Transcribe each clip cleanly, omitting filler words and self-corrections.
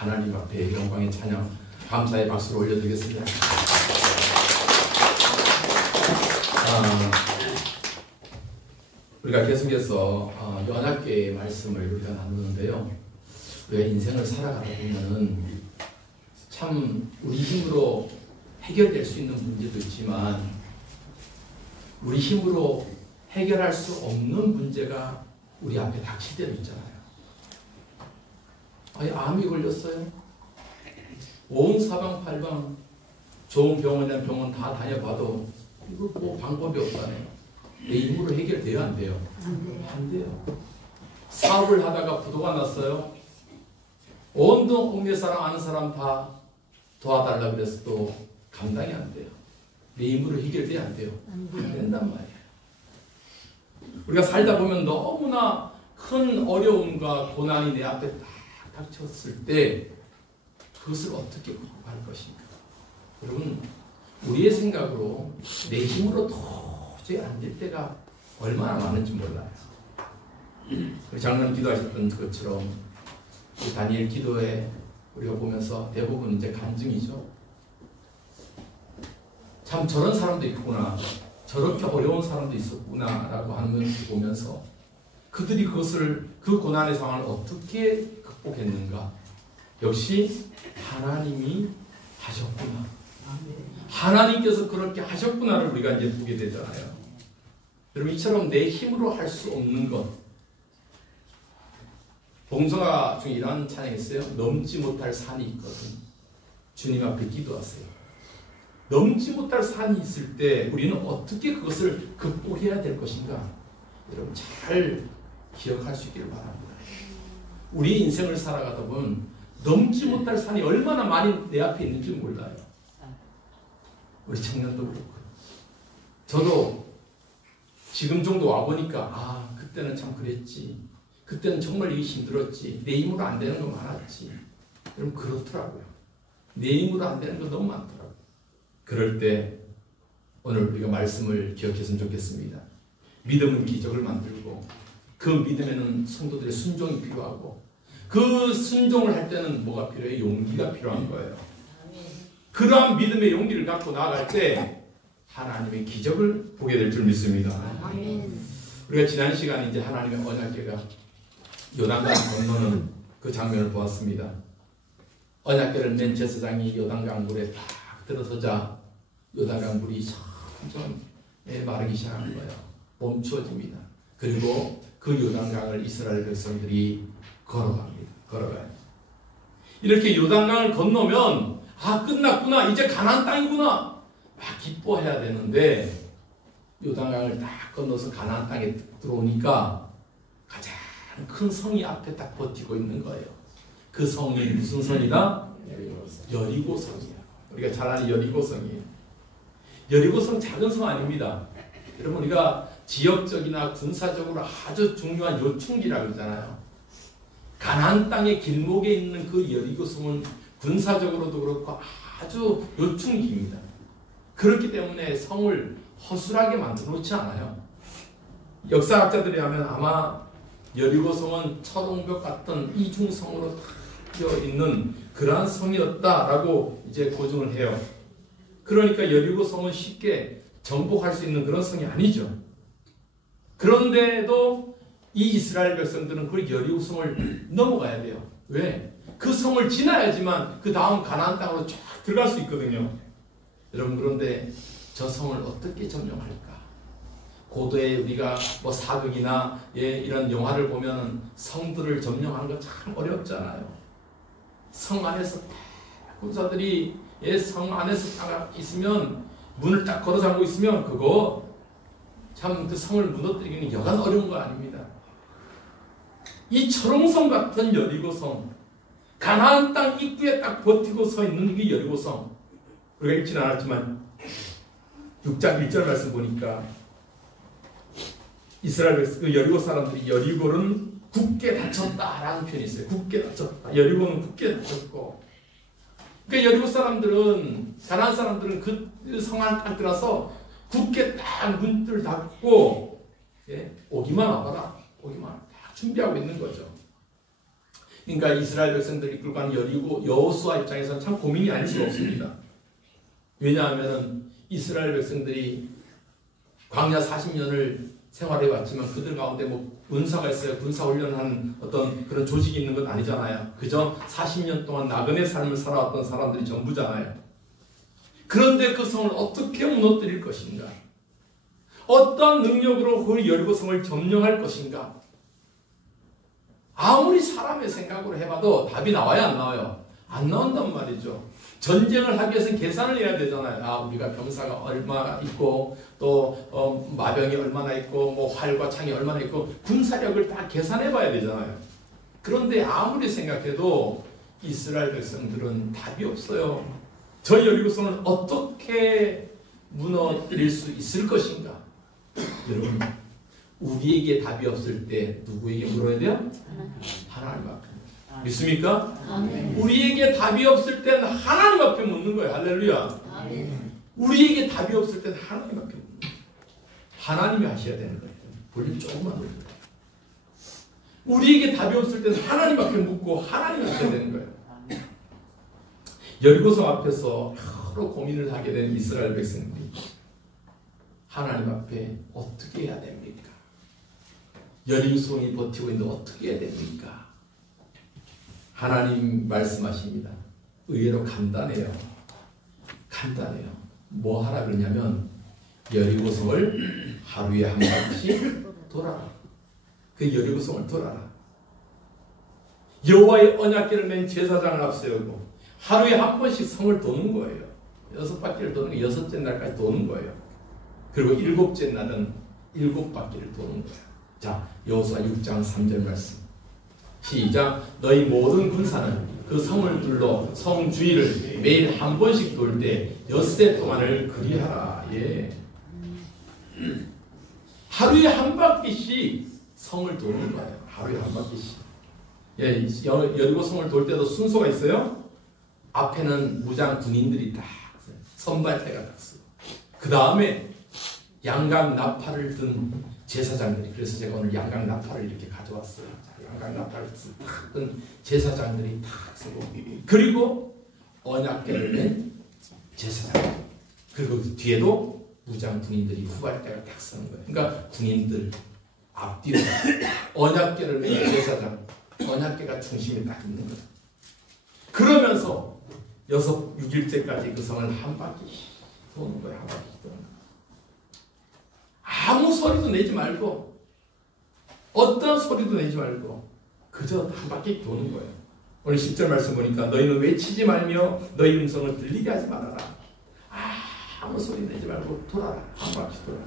하나님 앞에 영광의 찬양, 감사의 박수를 올려드리겠습니다. 우리가 계속해서 연합계의 말씀을 우리가 나누는데요. 우리가 인생을 살아가다 보면은 참 우리 힘으로 해결될 수 있는 문제도 있지만 우리 힘으로 해결할 수 없는 문제가 우리 앞에 닥칠 때도 있잖아요. 아니, 암이 걸렸어요. 온 사방팔방 좋은 병원이나 병원 다 다녀봐도 이거 뭐 방법이 없다네요. 내 힘으로 해결돼야 안 돼요? 안 돼요. 사업을 하다가 부도가 났어요. 온 동네 사람 아는 사람 다 도와달라고 그랬어도 감당이 안 돼요. 내 힘으로 해결돼야 안 돼요? 안 된단 말이에요. 우리가 살다 보면 너무나 큰 어려움과 고난이 내 앞에 딱 닥쳤을 때 그것을 어떻게 극복할 것인가? 여러분, 우리의 생각으로 내 힘으로 도저히 안 될 때가 얼마나 많은지 몰라요. 작년 기도하셨던 것처럼 다니엘 기도에 우리가 보면서 대부분 이제 간증이죠. 참 저런 사람도 있구나, 저렇게 어려운 사람도 있었구나 라고 하는 것을 보면서 그들이 그 고난의 상황을 어떻게 극복했는가? 역시 하나님이 하셨구나. 하나님께서 그렇게 하셨구나를 우리가 이제 보게 되잖아요. 여러분, 이처럼 내 힘으로 할 수 없는 것. 봉성아 중에 이런 찬양이 있어요. 넘지 못할 산이 있거든. 주님 앞에 기도하세요. 넘지 못할 산이 있을 때 우리는 어떻게 그것을 극복해야 될 것인가? 여러분, 잘 기억할 수 있기를 바랍니다. 우리 인생을 살아가다 보면 넘지 못할 산이 얼마나 많이 내 앞에 있는지 몰라요. 우리 청년도 그렇고 저도 지금 정도 와보니까 그때는 참 그랬지, 그때는 정말 이게 힘들었지, 내 힘으로 안 되는 거 많았지. 여러분, 그렇더라고요. 내 힘으로 안 되는 거 너무 많더라고요. 그럴 때 오늘 우리가 말씀을 기억했으면 좋겠습니다. 믿음은 기적을 만들고 그 믿음에는 성도들의 순종이 필요하고 그 순종을 할 때는 뭐가 필요해요? 용기가 필요한 거예요. 그러한 믿음의 용기를 갖고 나아갈 때 하나님의 기적을 보게 될 줄 믿습니다. 우리가 지난 시간에 이제 하나님의 언약궤가 요단강 건너는 그 장면을 보았습니다. 언약궤를 맨 제사장이 요단강 물에 딱 들어서자 요단강 물이 점점 마르기 시작한 거예요. 멈추어집니다. 그리고 그 요단강을 이스라엘 백성들이 걸어가요. 이렇게 요단강을 건너면 끝났구나, 이제 가나안 땅이구나 기뻐해야 되는데 요단강을 딱 건너서 가나안 땅에 들어오니까 가장 큰 성이 앞에 딱 버티고 있는 거예요. 그 성이 무슨 성이다? 여리고성이에요. 우리가 잘 아는 여리고성이에요. 여리고성 작은 성 아닙니다. 여러분, 우리가 지역적이나 군사적으로 아주 중요한 요충지라고 그러잖아요. 가나안 땅의 길목에 있는 그 여리고성은 군사적으로도 그렇고 아주 요충지입니다. 그렇기 때문에 성을 허술하게 만들어 놓지 않아요. 역사학자들이 하면 아마 여리고성은 철옹벽 같은 이중성으로 되어 있는 그러한 성이었다라고 이제 고증을 해요. 그러니까 여리고성은 쉽게 정복할 수 있는 그런 성이 아니죠. 그런데도 이 이스라엘 백성들은 그 여리고성을 넘어가야 돼요. 왜? 그 성을 지나야지만 그 다음 가나안 땅으로 쫙 들어갈 수 있거든요. 여러분, 그런데 저 성을 어떻게 점령할까? 고도에 우리가 뭐 사극이나 이런 영화를 보면 성들을 점령하는 거 참 어렵잖아요. 성 안에서 군사들이 성 안에서 딱 있으면, 문을 딱 걸어 잠고 있으면 그거 참 그 성을 무너뜨리기는 여간 어려운 거 아닙니다. 이 철옹성 같은 여리고성, 가나안 땅 입구에 딱 버티고 서 있는 게 여리고성. 우리가 읽지는 않았지만 6장 1절 말씀 보니까 이스라엘 그 여리고 사람들이 여리고는 굳게 닫혔다라는 표현이 있어요. 굳게 닫혔다. 여리고는 굳게 닫혔고, 그러니까 여리고 사람들은, 가나안 사람들은 그 성 안에 딱 들어서 굳게 딱 문을 닫고 오기만 와봐라, 오기만 딱 준비하고 있는 거죠. 그러니까 이스라엘 백성들이 이끌고 가는 여리고 여호수아 입장에서는 참 고민이 아닐 수가 없습니다. 왜냐하면 이스라엘 백성들이 광야 40년을 생활해 왔지만 그들 가운데 뭐 군사가 있어요. 군사 훈련하는 어떤 그런 조직이 있는 건 아니잖아요. 그저 40년 동안 나그네 삶을 살아왔던 사람들이 전부잖아요. 그런데 그 성을 어떻게 무너뜨릴 것인가? 어떤 능력으로 그 여리고성을 점령할 것인가? 아무리 사람의 생각으로 해봐도 답이 나와야 안 나와요? 안 나온단 말이죠. 전쟁을 하기 위해서는 계산을 해야 되잖아요. 아, 우리가 병사가 얼마나 있고 또 마병이 얼마나 있고 뭐 활과 창이 얼마나 있고 군사력을 다 계산해 봐야 되잖아요. 그런데 아무리 생각해도 이스라엘 백성들은 답이 없어요. 저 여리고성을 어떻게 무너뜨릴 수 있을 것인가? 여러분, 우리에게 답이 없을 때 누구에게 물어야 돼요? 하나님 앞에. 믿습니까? 우리에게 답이 없을 때는 하나님 앞에 묻는 거예요. 할렐루야. 우리에게 답이 없을 때는 하나님 앞에 묻는 거예요. 하나님이 하셔야 되는 거예요. 볼륨 조금만 올려요. 우리에게 답이 없을 때는 하나님 앞에 묻고 하나님 하셔야 되는 거예요. 여리고성 앞에서 여러 고민을 하게 된 이스라엘 백성들이 하나님 앞에 어떻게 해야 됩니까? 여리고성이 버티고 있는데 어떻게 해야 됩니까? 하나님 말씀하십니다. 의외로 간단해요. 간단해요. 뭐 하라 그러냐면 여리고성을 하루에 한 번씩 돌아라. 그 여리고성을 돌아라. 여호와의 언약궤를 맨 제사장을 앞세우고 하루에 한 번씩 성을 도는 거예요. 6바퀴를 도는 거, 6째 날까지 도는 거예요. 그리고 7째 날은 7바퀴를 도는 거예요. 자, 여호수아 6장 3절 말씀. 시작. 너희 모든 군사는 그 성을 둘러 성 주위를 매일 한 번씩 돌 때 6세 동안을 그리하라. 예. 하루에 한 바퀴씩 성을 도는 거예요. 하루에 한 바퀴씩. 예, 여리고성을 돌 때도 순서가 있어요. 앞에는 무장 군인들이 딱 선발대가 딱 쓰고 그 다음에 양각 나팔을 든 제사장들이, 그래서 제가 오늘 양각 나팔을 이렇게 가져왔어요. 양각 나팔을 든 제사장들이 딱 쓰고, 그리고 언약궤를 맨 제사장, 그리고 뒤에도 무장 군인들이 후발대가 딱 서는 거예요. 그러니까 군인들 앞뒤로 언약궤를 맨 제사장, 언약궤가 중심에 딱 있는 거예요. 그러면서 6일째까지 그 성을 한 바퀴 도는 거예요. 한 바퀴 도는 거예요. 아무 소리도 내지 말고 어떤 소리도 내지 말고 그저 한 바퀴 도는 거예요. 오늘 10절 말씀 보니까 너희는 외치지 말며 너희 음성을 들리게 하지 말아라. 아무 소리 내지 말고 돌아라. 한 바퀴 돌아라.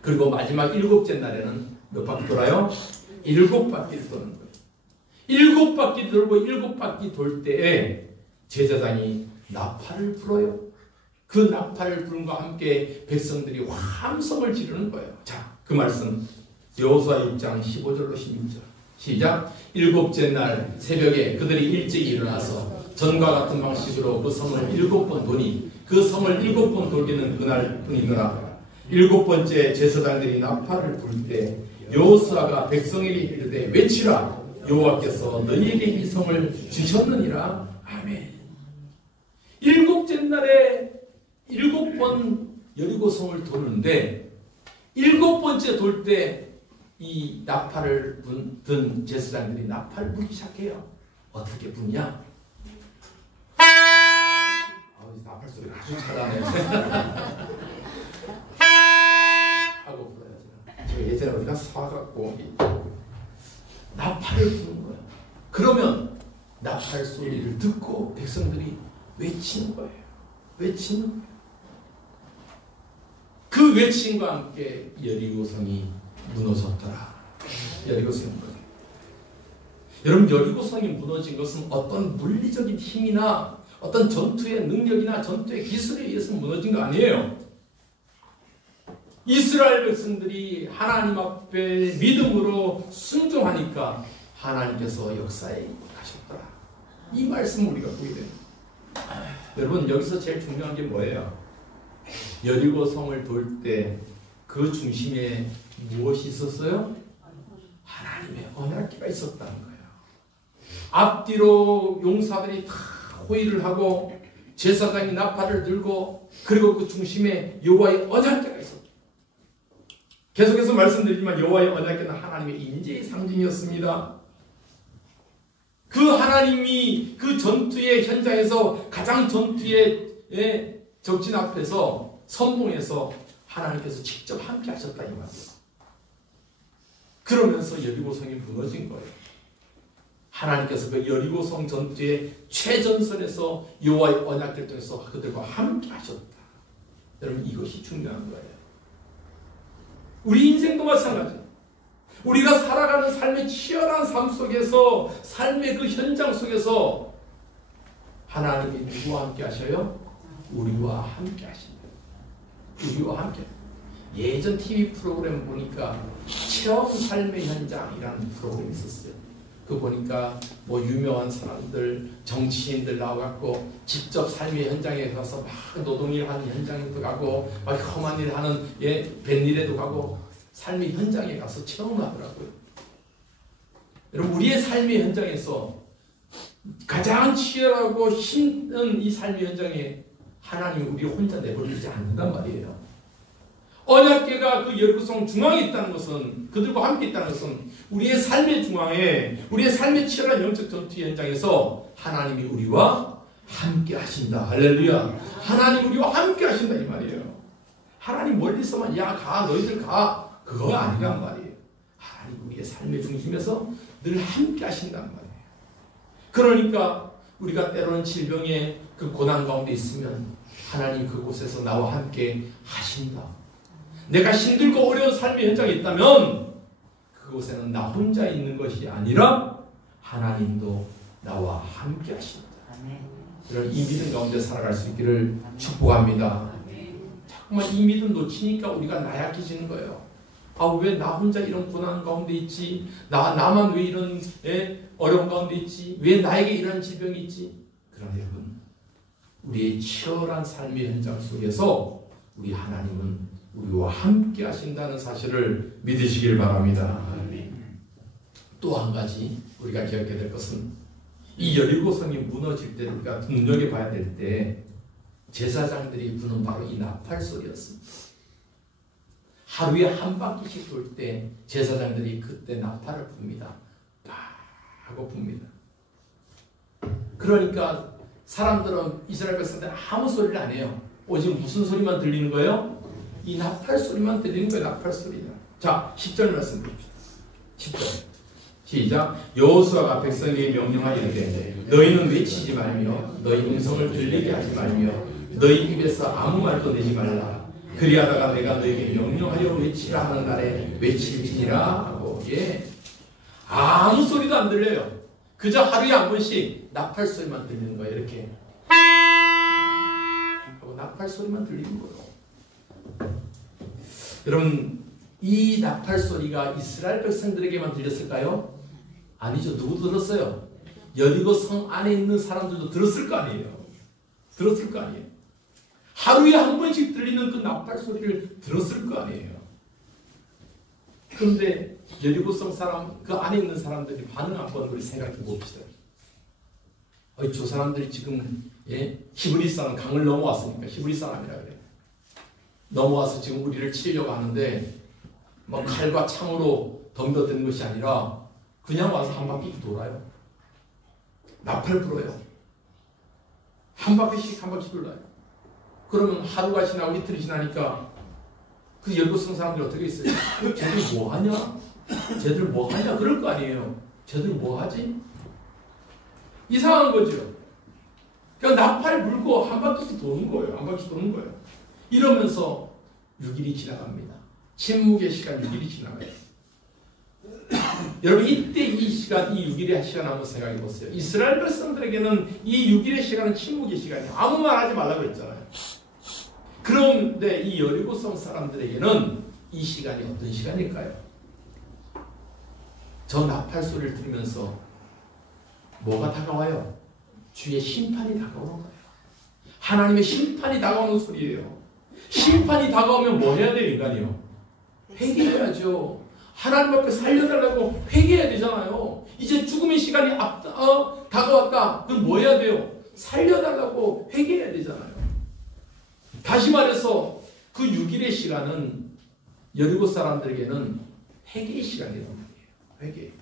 그리고 마지막 7째 날에는 몇 바퀴 돌아요? 7바퀴를 도는 거예요. 7바퀴 돌고 7바퀴 돌 때에 제사장이 나팔을 불어요. 그 나팔을 부름과 함께 백성들이 함성을 지르는 거예요. 자, 그 말씀 여호수아 6장 15절로 16절 시작. 7째 날 새벽에 그들이 일찍 일어나서 전과 같은 방식으로 그 성을 7번 도니 그 성을 7번 돌기는 그날 뿐이더라. 7번째 제사장들이 나팔을 부를 때 여호수아가 백성에게 이르되 외치라. 여호와께서 너희에게 이 성을 주셨느니라. 아멘. 7째 날에 7번 여리고성을 도는데 7번째 돌 때 이 나팔을 든 제사장들이 나팔을 불기 시작해요. 어떻게 부냐? 나팔 소리가 아주 잘하네. 하고 불러야죠. 제가 예전에 어디 가서 사갖고 나팔을 부는 거예요. 그러면 나팔 소리를 듣고 백성들이 외치는 거예요. 외치는 거예요. 그 외침과 함께 여리고성이 무너졌더라. 여리고성이 무너졌다. 여러분, 여리고성이 무너진 것은 어떤 물리적인 힘이나 어떤 전투의 능력이나 전투의 기술에 의해서 무너진 거 아니에요. 이스라엘 백성들이 하나님 앞에 믿음으로 순종하니까 하나님께서 역사에 가셨더라. 이 말씀을 우리가 보게 됩니다. 여러분, 여기서 제일 중요한 게 뭐예요? 여리고성을 돌 때 그 중심에 무엇이 있었어요? 하나님의 언약궤가 있었다는 거예요. 앞뒤로 용사들이 다 호위를 하고 제사장이 나팔을 들고 그리고 그 중심에 여호와의 언약궤가 있었다. 계속해서 말씀드리지만 여호와의 언약궤는 하나님의 인재의 상징이었습니다. 그 하나님이 그 전투의 현장에서 가장 전투의 적진 앞에서 선봉에서 하나님께서 직접 함께 하셨다 이 말이에요. 그러면서 여리고성이 무너진 거예요. 하나님께서 그 여리고성 전투의 최전선에서 여호와의 언약궤를 통해서 그들과 함께 하셨다. 여러분 이것이 중요한 거예요. 우리 인생도 마찬가지예요. 우리가 살아가는 삶의 치열한 삶 속에서 삶의 그 현장 속에서 하나님이 누구와 함께 하셔요? 우리와 함께 하신다. 우리와 함께. 예전 TV 프로그램 보니까 체험 삶의 현장이라는 프로그램이 있었어요. 그 보니까 뭐 유명한 사람들, 정치인들 나와갖고 직접 삶의 현장에 가서 막 노동일 하는 현장에도 가고 막 험한 일 하는 뱃일에도 가고 삶의 현장에 가서 체험하더라고요. 여러분 우리의 삶의 현장에서 가장 치열하고 힘든 이 삶의 현장에 하나님이 우리 혼자 내버리지 않는단 말이에요. 언약궤가 그 여리고성 중앙에 있다는 것은 그들과 함께 있다는 것은 우리의 삶의 중앙에 우리의 삶의 치열한 영적 전투 현장에서 하나님이 우리와 함께 하신다. 할렐루야. 하나님 우리와 함께 하신다 이 말이에요. 하나님 멀리서만 야 가 너희들 가 그거 아니란 말이에요. 하나님 우리의 삶의 중심에서 늘 함께 하신단 말이에요. 그러니까 우리가 때로는 질병의 그 고난 가운데 있으면 하나님 그곳에서 나와 함께 하신다. 내가 힘들고 어려운 삶의 현장에 있다면 그곳에는 나 혼자 있는 것이 아니라 하나님도 나와 함께 하신다. 이런 이 믿음 가운데 살아갈 수 있기를 축복합니다. 정말 이 믿음 놓치니까 우리가 나약해지는 거예요. 아, 왜 나 혼자 이런 고난 가운데 있지? 나만 왜 이런 어려운 가운데 있지? 왜 나에게 이런 질병이 있지? 그러나 여러분, 우리의 치열한 삶의 현장 속에서 우리 하나님은 우리와 함께 하신다는 사실을 믿으시길 바랍니다. 또 한 가지 우리가 기억해야 될 것은 이 여리고성이 무너질 때 우리가 눈여겨봐야 될 때 제사장들이 부는 바로 이 나팔 소리였습니다. 하루에 한 바퀴씩 돌 때 제사장들이 그때 나팔을 붑니다. 팍 하고 붑니다. 그러니까 사람들은 이스라엘 백성들은 아무 소리를 안 해요. 오직 무슨 소리만 들리는 거예요? 이 나팔 소리만 들리는 거예요. 나팔 소리냐. 자, 10절 말씀 드립시다. 10절. 시작. 여호수아가 백성에게 명령하여 이르되 너희는 외치지 말며 너희 음성을 들리게 하지 말며 너희 입에서 아무 말도 내지 말라. 그리하다가 내가 너희에게 명령하여 외치라 하는 날에 외칠지니라 하고 아무 소리도 안 들려요. 그저 하루에 한 번씩 나팔 소리만 들리는 거예요. 이렇게 하고 나팔 소리만 들리는 거예요. 여러분 이 나팔 소리가 이스라엘 백성들에게만 들렸을까요? 아니죠. 누구 들었어요? 여리고 성 안에 있는 사람들도 들었을 거 아니에요. 들었을 거 아니에요. 하루에 한 번씩 들리는 그 나팔 소리를 들었을 거 아니에요. 그런데 여리고성 사람 그 안에 있는 사람들이 반응 한번 우리 생각해 봅시다. 저 사람들이 지금 히브리 사람 강을 넘어왔으니까 히브리 사람이라 그래. 넘어와서 지금 우리를 치려고 하는데 뭐 칼과 창으로 덤벼드는 것이 아니라 그냥 와서 한 바퀴 돌아요. 나팔 불어요. 한 바퀴씩 한 바퀴 돌아요. 그러면 하루가 지나고 이틀이 지나니까 그 여리고성 사람들이 어떻게 있어요? 쟤들 뭐하냐? 쟤들 뭐하냐? 그럴 거 아니에요. 쟤들 뭐하지? 이상한 거죠. 그냥 나팔 불고 한 바퀴 도는 거예요. 한 바퀴 도는 거예요. 이러면서 6일이 지나갑니다. 침묵의 시간 6일이 지나가요. 여러분 이때 이 시간, 이 6일의 시간 한번 생각해 보세요. 이스라엘 백성들에게는 이 6일의 시간은 침묵의 시간이에요. 아무 말 하지 말라고 했잖아요. 그런데 이 여리고성 사람들에게는 이 시간이 어떤 시간일까요? 저 나팔 소리를 들으면서 뭐가 다가와요? 주의 심판이 다가오는 거예요. 하나님의 심판이 다가오는 소리예요. 심판이 다가오면 뭐 해야 돼요, 인간이요? 회개해야죠. 하나님 앞에 살려달라고 회개해야 되잖아요. 이제 죽음의 시간이 다가왔다. 그럼 뭐 해야 돼요? 살려달라고 회개해야 되잖아요. 다시 말해서 그 6일의 시간은 여리고 사람들에게는 회개의 시간이란 말이에요. 회개.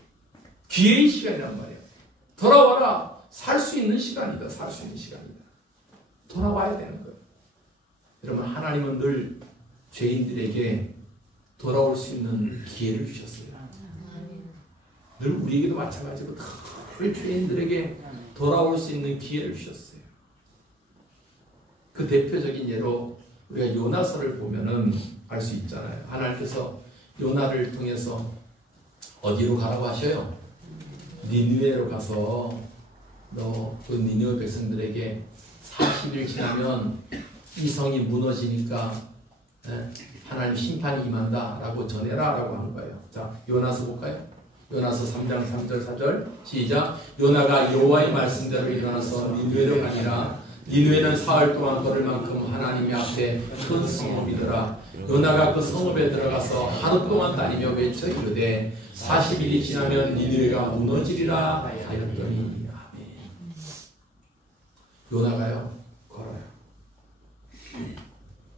기회의 시간이란 말이에요. 돌아와라. 살 수 있는 시간이다. 살 수 있는 시간이다. 돌아와야 되는 거예요. 여러분, 하나님은 늘 죄인들에게 돌아올 수 있는 기회를 주셨어요. 늘 우리에게도 마찬가지로 늘 죄인들에게 돌아올 수 있는 기회를 주셨어요. 그 대표적인 예로 우리가 요나서를 보면은 알 수 있잖아요. 하나님께서 요나를 통해서 어디로 가라고 하셔요? 니느웨로 가서 너 그 니느웨 백성들에게 40일 지나면 이 성이 무너지니까 하나님 심판이 임한다 라고 전해라 라고 한 거예요. 자, 요나서 볼까요? 요나서 3장 3절 4절 시작. 요나가 여호와의 말씀대로 일어나서 니느웨로 가니라. 니느웨는 사흘 동안 걸을 만큼 하나님의 앞에 큰 성읍이더라. 요나가 그 성읍에 들어가서 하루 동안 다니며 외쳐 이르되 40일이 지나면 니느웨가 무너지리라 하였더니. 아멘. 요나가요 걸어요.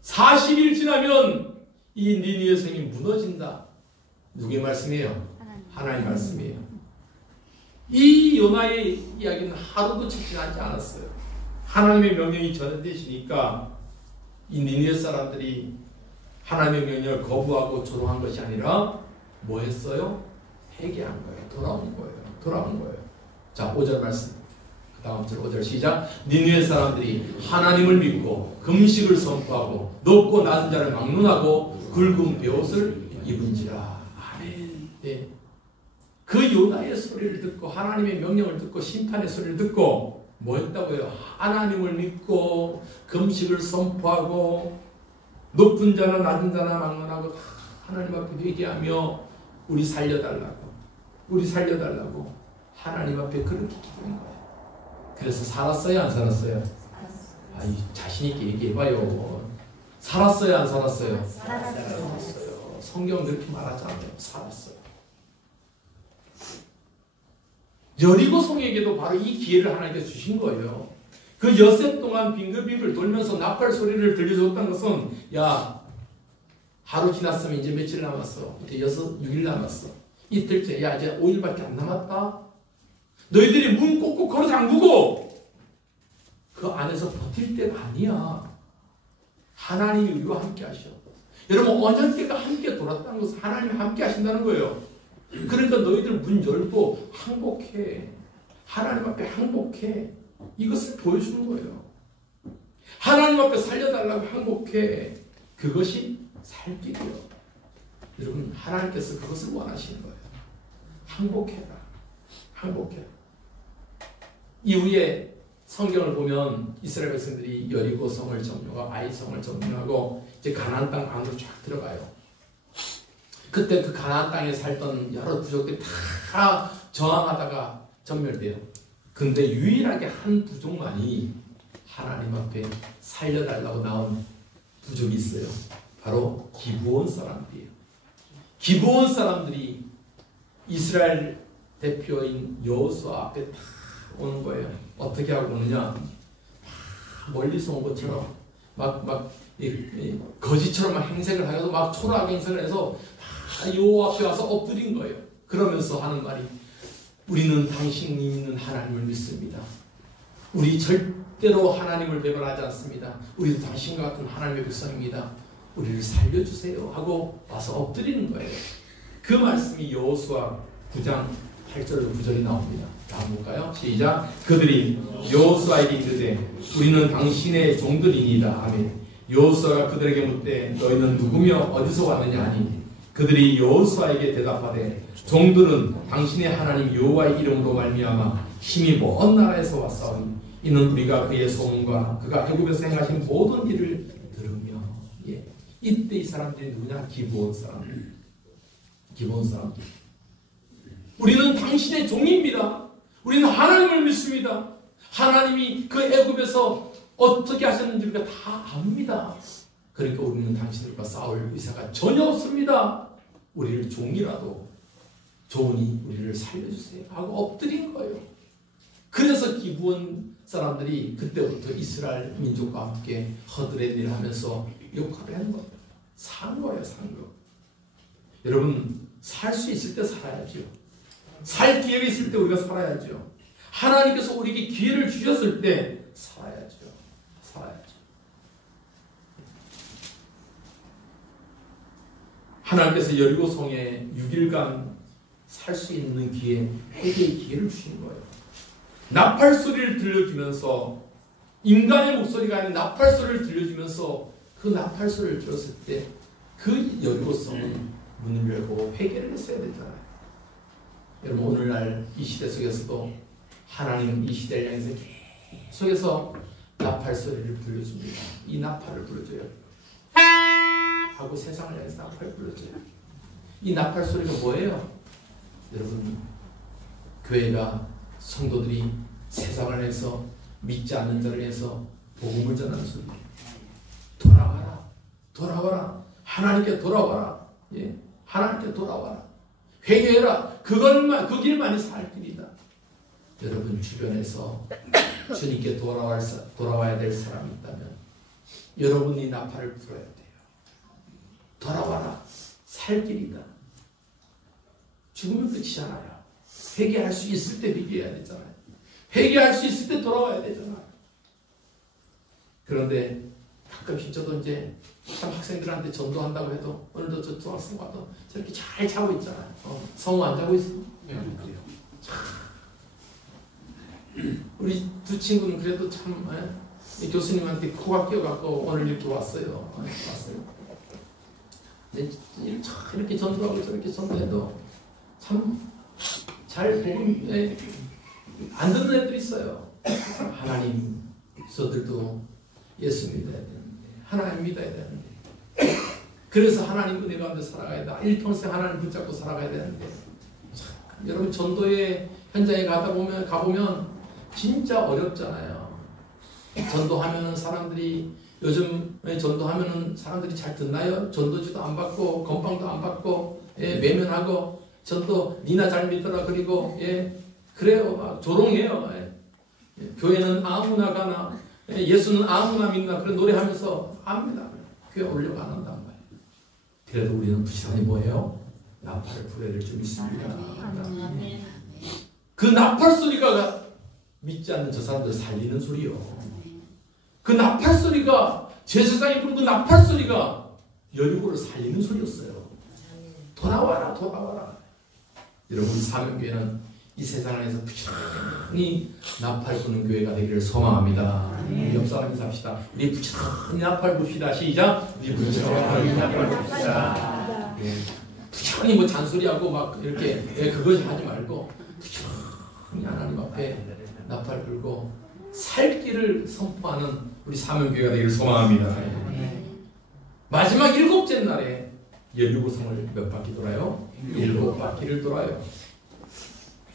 40일 지나면 이 니느웨 성이 무너진다. 누구의 말씀이에요? 하나님의 말씀이에요. 이 요나의 이야기는 하루도 지나지 않았어요. 하나님의 명령이 전해되시니까 이 니느웨 사람들이 하나님의 명령을 거부하고 조롱한 것이 아니라 뭐 했어요? 회개한 거예요. 돌아온 거예요. 돌아온 거예요. 자, 5절 말씀. 그 다음 절 5절 시작. 니느웨 사람들이 하나님을 믿고 금식을 선포하고 높고 낮은 자를 막론하고 굵은 베옷을 입은지라. 아멘. 네. 그 요나의 소리를 듣고 하나님의 명령을 듣고 심판의 소리를 듣고 뭐 했다고요? 하나님을 믿고 금식을 선포하고 높은 자나 낮은 자나 막론하고 하나님 앞에 회개하며 우리 살려달라고 하나님 앞에 그렇게 기도한 거예요. 그래서 살았어요? 안 살았어요? 아이, 자신 있게 얘기해봐요. 살았어요? 안 살았어요? 살았어요. 성경은 그렇게 말하잖아요. 살았어요. 여리고 성에게도 바로 이 기회를 하나님께서 주신 거예요. 그 엿새 동안 빙글빙글 돌면서 나팔 소리를 들려줬다는 것은 야, 하루 지났으면 이제 며칠 남았어. 이제 6일 남았어. 이틀째, 야, 이제 5일밖에 안 남았다. 너희들이 문 꼭꼭 걸어 잠그고 그 안에서 버틸 때가 아니야. 하나님이 우리와 함께 하셔. 여러분, 언약궤가 함께 돌았다는 것은 하나님이 함께 하신다는 거예요. 그러니까 너희들 문 열고 항복해. 하나님 앞에 항복해. 이것을 보여주는 거예요. 하나님 앞에 살려달라고 항복해. 그것이 살 길이에요. 여러분, 하나님께서 그것을 원하시는 거예요. 항복해라. 항복해라. 이후에 성경을 보면 이스라엘 백성들이 여리고 성을 점령하고 아이 성을 점령하고 이제 가나안 땅 안으로 쫙 들어가요. 그때 그 가나안 땅에 살던 여러 부족들이 다 저항하다가 전멸돼요. 근데 유일하게 한 부족만이 하나님 앞에 살려달라고 나온 부족이 있어요. 바로 기브온 사람들이에요. 기브온 사람들이 이스라엘 대표인 여호수아 앞에 다 오는 거예요. 어떻게 하고 오느냐? 멀리서 온 것처럼 막 거지처럼 막 행색을 하면서 막 초라하게 행색을 해서 여호와 앞에 와서 엎드린 거예요. 그러면서 하는 말이 우리는 당신이 있는 하나님을 믿습니다. 우리 절대로 하나님을 배반하지 않습니다. 우리도 당신과 같은 하나님의 백성입니다. 우리를 살려주세요 하고 와서 엎드리는 거예요. 그 말씀이 여호수아 9장 8절 9절이 나옵니다. 다음 볼까요? 시작. 그들이 여호수아에게 이르되 우리는 당신의 종들이니이다. 아멘. 여호수아가 그들에게 묻되 너희는 누구며 어디서 왔느냐 하니 그들이 여호수아에게 대답하되 종들은 당신의 하나님 여호와의 이름으로 말미암아 힘이 먼 나라에서 왔사오니 이는 우리가 그의 소문과 그가 애굽에서 행하신 모든 일을 들으며. 예. 이때 이 사람들이 누구냐? 기브온 사람들. 기브온 사람들. 우리는 당신의 종입니다. 우리는 하나님을 믿습니다. 하나님이 그 애굽에서 어떻게 하셨는지 우리가 다 압니다. 그러니까 우리는 당신들과 싸울 의사가 전혀 없습니다. 우리를 종이라도 좋으니 우리를 살려주세요 하고 엎드린 거예요. 그래서 기브온 사람들이 그때부터 이스라엘 민족과 함께 허드렛 일 하면서 역할을 하는 거예요. 산 거예요, 산 거. 여러분, 살 수 있을 때 살아야죠. 살 기회가 있을 때 우리가 살아야죠. 하나님께서 우리에게 기회를 주셨을 때 살아야죠. 살아야죠. 하나님께서 여리고성에 6일간 살 수 있는 기회, 회개의 기회를 주신 거예요. 나팔 소리를 들려주면서, 인간의 목소리가 아닌 나팔 소리를 들려주면서 그 나팔 소리를 들었을 때 그 여리고성은 문을 열고 회개를 했어야 되잖아요. 여러분, 오늘날 이 시대 속에서도 하나님은 이 시대를 향해서 계속해서 나팔 소리를 들려줍니다. 이 나팔을 불러줘요. 하고 세상을 향해서 나팔을 불러줘요. 이 나팔 소리가 뭐예요? 여러분, 교회가 성도들이 세상을 향해서 믿지 않는 자를 위해서 복음을 전하는 소리. 돌아와라, 돌아와라, 하나님께 돌아와라. 예, 하나님께 돌아와라. 회개해라. 그 길만이 살 길이다. 여러분, 주변에서 주님께 돌아와야 될 사람이 있다면 여러분이 나팔을 불어야 돼요. 돌아와라. 살 길이다. 죽으면 끝이잖아요. 회개할 수 있을 때 회개해야 되잖아요. 회개할 수 있을 때 돌아와야 되잖아요. 그런데 가끔씩 저도 이제 참 학생들한테 전도한다고 해도, 오늘도 저 두 학생 와도 저렇게 잘 자고 있잖아요. 성우 안 자고 있어? 네, 그래요. 참. 우리 두 친구는 그래도 참 교수님한테 코가 끼어갖고 오늘 이렇게 왔어요. 근데 이렇게 전도하고 저렇게 전도해도 참 잘 복음 안 듣는 애들이 있어요. 하나님, 저들도 예수 믿어야 되는데, 하나님 믿어야 되는데, 그래서 하나님 은혜 가운데 살아가야 돼. 일평생 하나님 붙잡고 살아가야 되는데, 참, 여러분, 전도의 현장에 가보면 진짜 어렵잖아요. 전도하면은 사람들이, 요즘 전도하면은 사람들이 잘 듣나요? 전도지도 안 받고 건빵도 안 받고, 예, 외면하고, 전도 니나 잘 믿더라. 그리고 예, 그래요. 막 조롱해요. 예. 교회는 아무나 가나, 예, 예수는 아무나 믿나, 그런 노래하면서 압니다. 교회 오려고 안 한단 말이에요. 그래도 우리는 부지런히 뭐예요? 나팔을 불어야 될 줄 믿습니다. 그 나팔 소리가 믿지 않는 저 사람들 살리는 소리요. 그 나팔 소리가, 제사장이 부르는 그 나팔 소리가 여리고를 살리는 소리였어요. 돌아와라, 돌아와라. 여러분, 사명교회는 이 세상에서 부지런히 나팔 부는 교회가 되기를 소망합니다. 우리 옆 사람 인사합시다. 우리 부지런히 나팔 붑시다. 시작. 우리 부지런히 나팔 붑시다. 부지런히 뭐 잔소리하고 막 이렇게 그것이 하지 말고 부지런히 하나님 앞에 나팔 불고 살 길을 선포하는 우리 사명교회가 되기를 소망합니다. 마지막 7째 날에 여리고성을 몇 바퀴 돌아요? 7바퀴를 돌아요.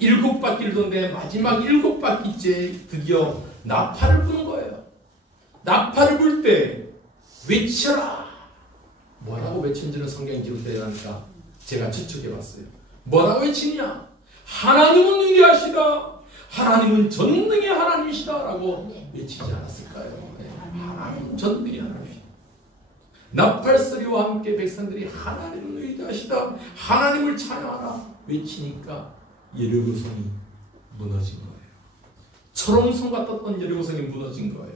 7바퀴를 도는데 마지막 7바퀴째 드디어 나팔을 부는 거예요. 나팔을 불 때 외쳐라. 뭐라고 외치는지는 성경에 기록되어 있으니까 제가 추측해봤어요. 뭐라고 외치냐? 하나님은 위대하시다. 하나님은 전능의 하나님이시다. 라고 외치지 않았을까요? 하나님은 전능의 하나님이시다. 나팔 소리와 함께 백성들이 하나님은 위대하시다, 하나님을 찬양하라 외치니까 여리고성이 무너진 거예요. 철옹성 같았던 여리고성이 무너진 거예요.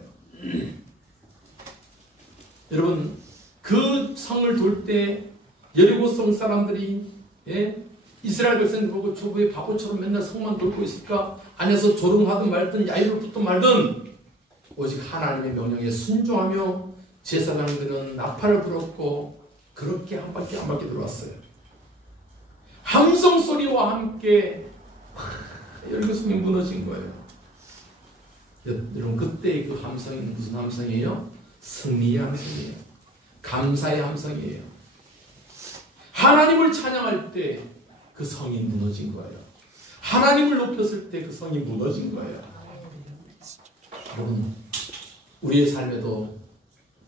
여러분, 그 성을 돌 때 여리고성 사람들이, 예? 이스라엘 백성들 보고 저거에 바보처럼 맨날 성만 돌고 있을까? 안에서 조롱하든 말든 야유를 붙든 말든 오직 하나님의 명령에 순종하며 제사장들은 나팔을 불었고 그렇게 한 바퀴 들어왔어요. 함성 소리와 함께 여리고성이 무너진 거예요. 여러분, 그때의 그 함성이 무슨 함성이에요? 승리의 함성이에요. 감사의 함성이에요. 하나님을 찬양할 때 그 성이 무너진 거예요. 하나님을 높였을 때 그 성이 무너진 거예요. 여러분, 우리의 삶에도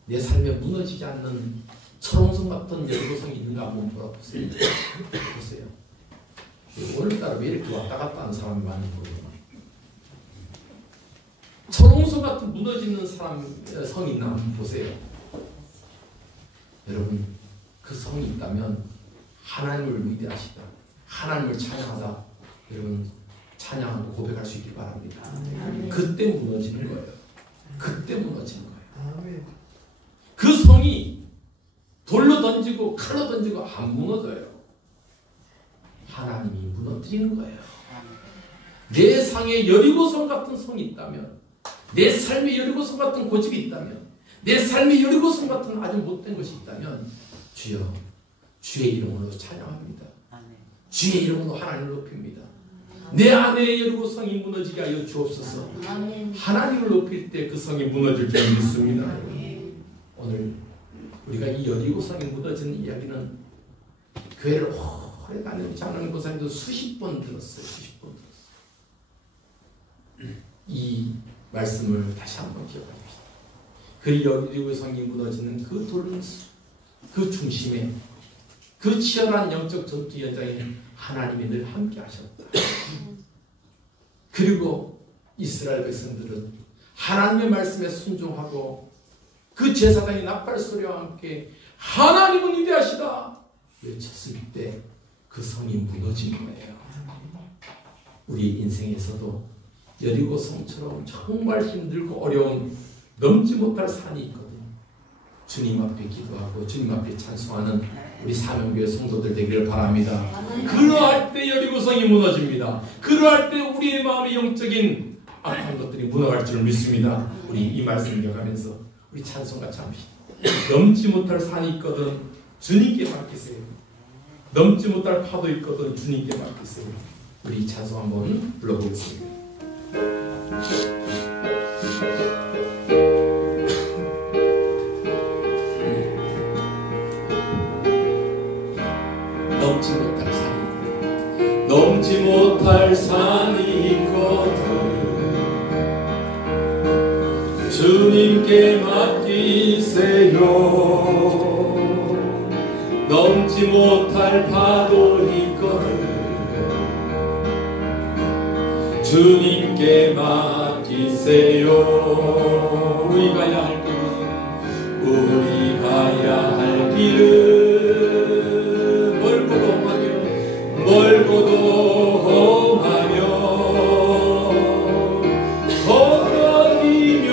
내 삶에 무너지지 않는 철옹성 같은 여리고성이 있는가 한번 돌아보세요. 보세요. 오늘따라 왜 이렇게 왔다 갔다 하는 사람이 많이 보이나? 초롱성 같은 무너지는 성이 있나 한번 보세요. 여러분, 그 성이 있다면 하나님을 위대하시다, 하나님을 찬양하다, 여러분 찬양하고 고백할 수 있길 바랍니다. 그때 무너지는 거예요. 그때 무너지는 거예요. 그 성이 돌로 던지고 칼로 던지고 안 무너져요. 하나님이 무너뜨리는 거예요. 내 상에 여리고성 같은 성이 있다면, 내 삶에 여리고성 같은 고집이 있다면, 내 삶에 여리고성 같은 아주 못된 것이 있다면, 주여, 주의 이름으로 찬양합니다. 주의 이름으로 하나님을 높입니다. 내 안에 여리고성이 무너지게 하여 주옵소서. 하나님을 높일 때 그 성이 무너질 줄 믿습니다. 오늘 우리가 이 여리고성이 무너지는 이야기는 교회를 오래 다니는 장로님 권사님도 수십 번 들었어요. 수십 번 들었어요. 이 말씀을 다시 한번 기억합시다. 그 여리고성이 무너지는 그 돌, 그 중심에, 그 치열한 영적 전투 현장에 하나님이 늘 함께 하셨다. 그리고 이스라엘 백성들은 하나님의 말씀에 순종하고 그 제사장의 나팔소리와 함께 하나님은 위대하시다 외쳤을 때 그 성이 무너진 거예요. 우리 인생에서도 여리고 성처럼 정말 힘들고 어려운 넘지 못할 산이 있거든요. 주님 앞에 기도하고 주님 앞에 찬송하는 우리 사명교회 성도들 되기를 바랍니다. 그러할 때 여리고성이 무너집니다. 그러할 때 우리의 마음의 영적인 악한 것들이 무너갈 줄 믿습니다. 우리 이 말씀을 기억하면서 우리 찬송같이 합시다. 넘지 못할 산이 있거든 주님께 맡기세요. 넘지 못할 파도 있거든 주님께 맡기세요. 우리 이 찬송 한번 불러보겠습니다. 넘지 못할 산이 있거든 주님께 맡기세요. 넘지 못할 파도 있거든 주님께 맡기세요. 우리 가야 할 길은 우리 가야 할 길은 멀고도 험하며 걸어다니며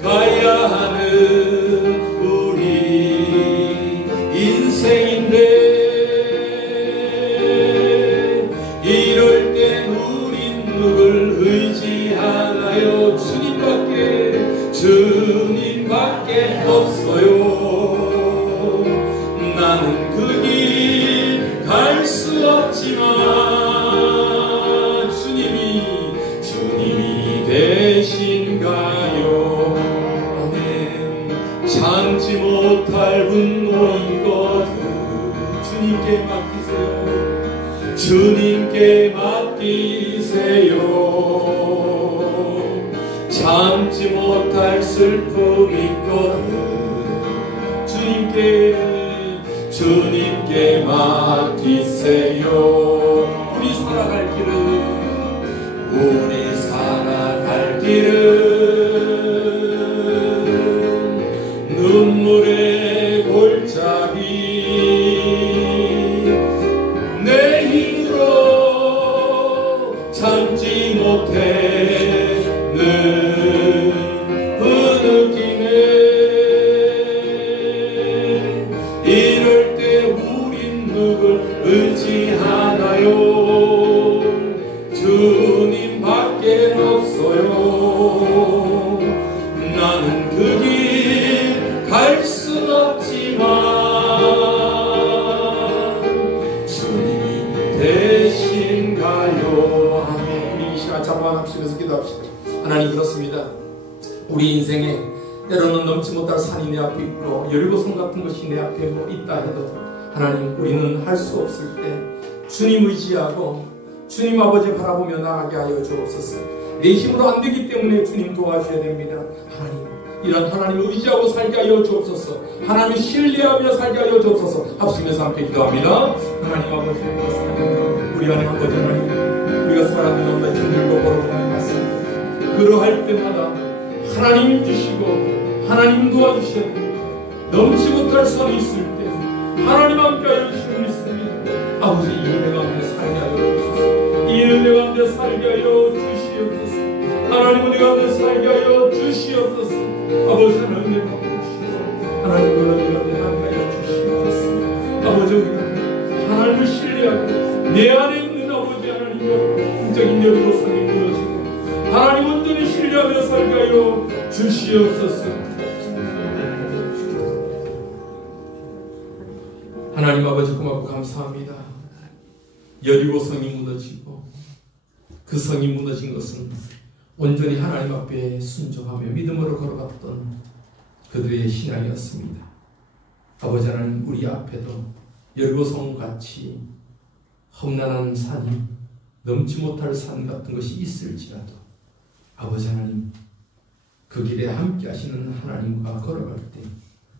가야 하는 우리 인생인데 이럴 땐 우린 누굴 의지하나요? 주님밖에 없어요. 나는 그 길 갈 수 없지만 주님이 되신가요? 아멘. 참지 못할 분노이거든 주님께 맡기세요. 주님께 맡기세요. 참지 못할 슬픔이거든 주님께 맡기세요. 우리 살아갈 길은 눈물의 골짜기 내 힘으로 참지 못해는 흐느끼네. 이럴 때 우린 누굴 의지하나요? 주님밖에 없어요. 나는 그 길 갈 순 없지만 주님이 되신가요? 아멘. 우리 이 시간 잠깐 합시면서 기도합시다. 하나님, 그렇습니다. 우리 인생에 때로는 넘지 못할 산이 내 앞에 있고 여리고성 같은 것이 내 앞에 있다 해도 하나님, 우리는 할 수 없을 때 주님 의지하고 주님 아버지 바라보며 나아가게 하여 주옵소서. 내 힘으로 안 되기 때문에 주님 도와주셔야 됩니다. 하나님, 이런 하나님 의지하고 살게 하여 주옵소서. 하나님 신뢰하며 살게 하여 주옵소서. 합심해서 함께 기도합니다. 하나님 아버지, 우리 하나님 아버지, 하나님, 우리가 살아가는 너무나 힘들고 어려운 것 같습니다. 그러할 때마다 하나님 주시고 하나님 도와주셔야 됩니다. 넘지 못할 산이 있을 때 하나님 함께하여 주시고 있습니다. 아버지, 이 은혜 가운데 살게 하여 주시옵소서. 이 은혜 가운데 살게 하여 주시옵소서. 하나님 은혜 가운데 살게 하여 주시옵소서. 아버지, 하나님 은혜 가운데 주시옵소서. 하나님 은혜 가운데 함께하여 주시옵소서. 아버지, 우리가 하나님을 신뢰하고 내 안에 있는 아버지 하나님의 영적인 여리고성이 무너지고 하나님 온전히 신뢰하며 살게 하여 주시옵소서. 하나님 아버지, 고맙고 감사합니다. 여리고성이 무너지고 그 성이 무너진 것은 온전히 하나님 앞에 순종하며 믿음으로 걸어갔던 그들의 신앙이었습니다. 아버지 하나님, 우리 앞에도 여리고성같이 험난한 산이, 넘지 못할 산 같은 것이 있을지라도 아버지 하나님, 그 길에 함께 하시는 하나님과 걸어갈 때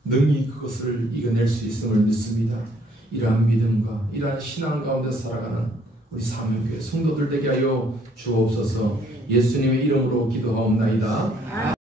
능히 그것을 이겨낼 수 있음을 믿습니다. 이러한 믿음과 이러한 신앙 가운데 살아가는 우리 사명교회 성도들 되게 하여 주옵소서. 예수님의 이름으로 기도하옵나이다.